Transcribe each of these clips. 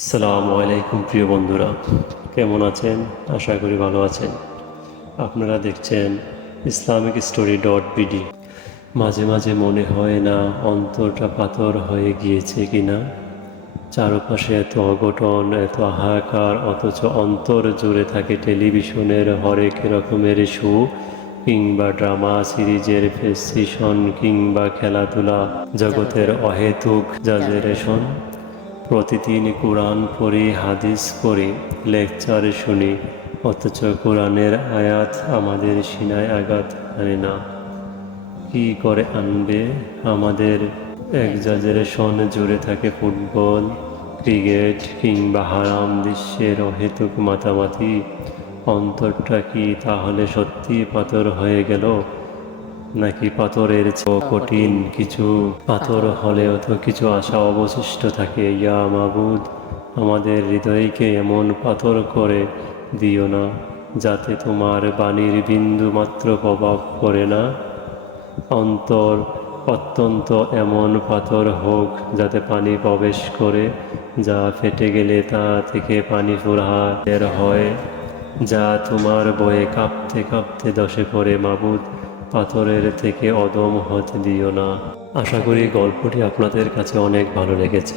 আসসালামু আলাইকুম প্রিয় বন্ধুরা, কেমন আছেন? আশা করি ভালো আছেন। আপনারা দেখছেন ইসলামিক স্টোরি ডট বিডি। মাঝে মাঝে মনে হয় না অন্তরটা পাথর হয়ে গিয়েছে কিনা। চারপাশে এত অঘটন, এত হাহাকার, অথচ অন্তর জুড়ে থাকে টেলিভিশনের হরেক রকমের শো কিংবা ড্রামা সিরিজের ফেসিশন কিংবা খেলাধুলা, জগতের অহেতুক জাজেরেশন প্রতিদিন কোরআন পড়ি, হাদিস পড়ি, লেকচার শুনি, অথচ কোরআনের আয়াত আমাদের সিনায় আঘাত আনে না। কি করে আনবে? আমাদের এক্সাজারেশন জুড়ে থাকে ফুটবল, ক্রিকেট কিংবা হারাম দৃশ্যের অহেতুক মাতামাতি। অন্তরটা কি তাহলে সত্যি পাথর হয়ে গেল? নাকি পাথরের কঠিন কিছু? পাথর হলেও তো কিছু আশা অবশিষ্ট থাকে। ইয়া মাবুদ, আমাদের হৃদয়কে এমন পাথর করে দিও না, যাতে তোমার বাণীর বিন্দু মাত্র প্রভাব পড়ে না। অন্তর অত্যন্ত এমন পাথর হোক যাতে পানি প্রবেশ করে, যা ফেটে গেলে তা থেকে পানি ফুরহা বের হয়, যা তোমার বয়ে কাঁপতে কাঁপতে দশে পড়ে। মাবুদ পাথরের থেকে অদম হতে দিও না। আশা করি গল্পটি আপনাদের কাছে অনেক ভালো লেগেছে।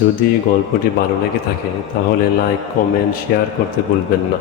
যদি গল্পটি ভালো লেগে থাকে, তাহলে লাইক, কমেন্ট, শেয়ার করতে ভুলবেন না।